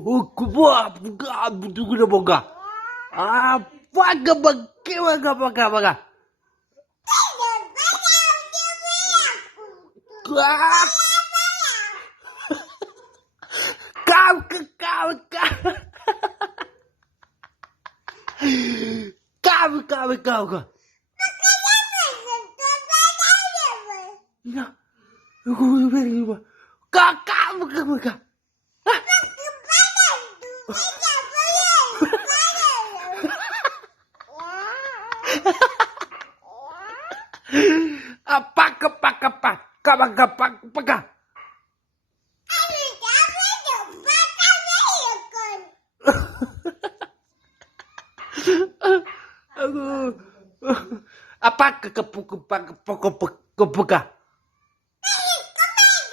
Kuba, butuh guna boga. Apa baga. Kau. Ya, kau. Apa? Apa